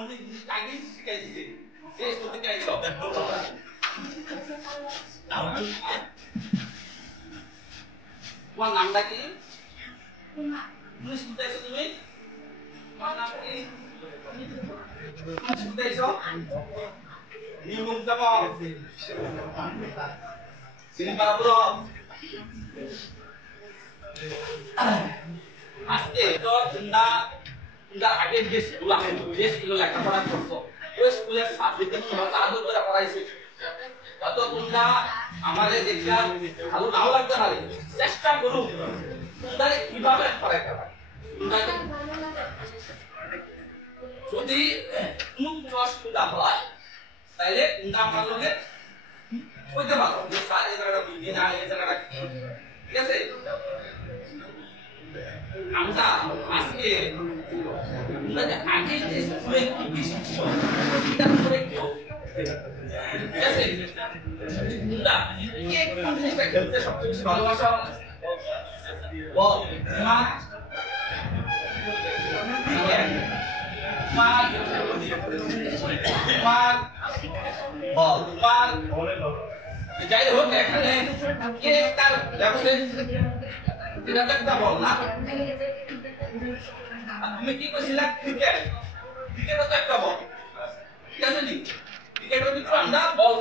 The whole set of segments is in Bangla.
মনে আগে শিখাই দিতে এই স্টুডেন্ট আইছো তোমার নামটা কি? তুমি স্কুলে আইছো তুমি? তোমার নাম কি? তুমি স্কুলে আইছো? নিউ মুক্তাম সিলভারপুর আজকে তো তোমরা আগে যে স্কুলে লেখাপড়া করছো ওই স্কুলের সাবজেক্টে কিভাবে আদর করে পড়াইছে যত তোমরা আমাদের দেখলা ভালো নাও লাগতে পারে চেষ্টা করো তোমরা কিভাবে পড়াইতে পারে যদি মুক্ত সুবিধা হয় তাহলে তোমরা আমার লগে কইতে পারো যে স্যার এই জায়গাটা বুঝি না এই জায়গাটা ঠিক আছে আমরা আজকে আগে যে স্কুলে কি শিখছো এটা করে কেউ ঠিক আছে না কে কোন জিনিসটা খেলতে সবচেয়ে বেশি ভালোবাসো বল মা মা মা বল মা যাই হোক এখানে কে তার ব্যবসায় এটা তো একটা বল না তুমি কি কইছিলা ক্রিকেট ক্রিকেটও তো একটা বল ঠিক আছে নি ক্রিকেট হচ্ছে আমরা বল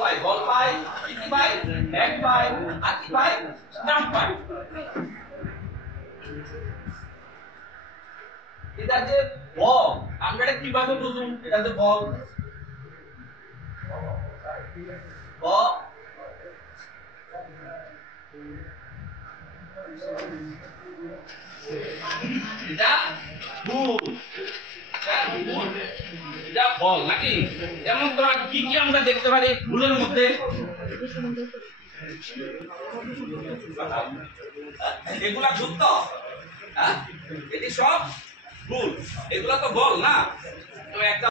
পাই ইতি পাই ব্যাট পাই হাতি পাই স্টাম্প পাই এটা যে বল আমরা এটা কিভাবে বুঝুন এটা যে বল বল এটা বল এটা বল নাকি এমন তো কি কি আমরা দেখতে পারি ভুলের মধ্যে এগুলা যুক্ত হ্যাঁ এটি সব ভুল এগুলা তো বল না তো একটা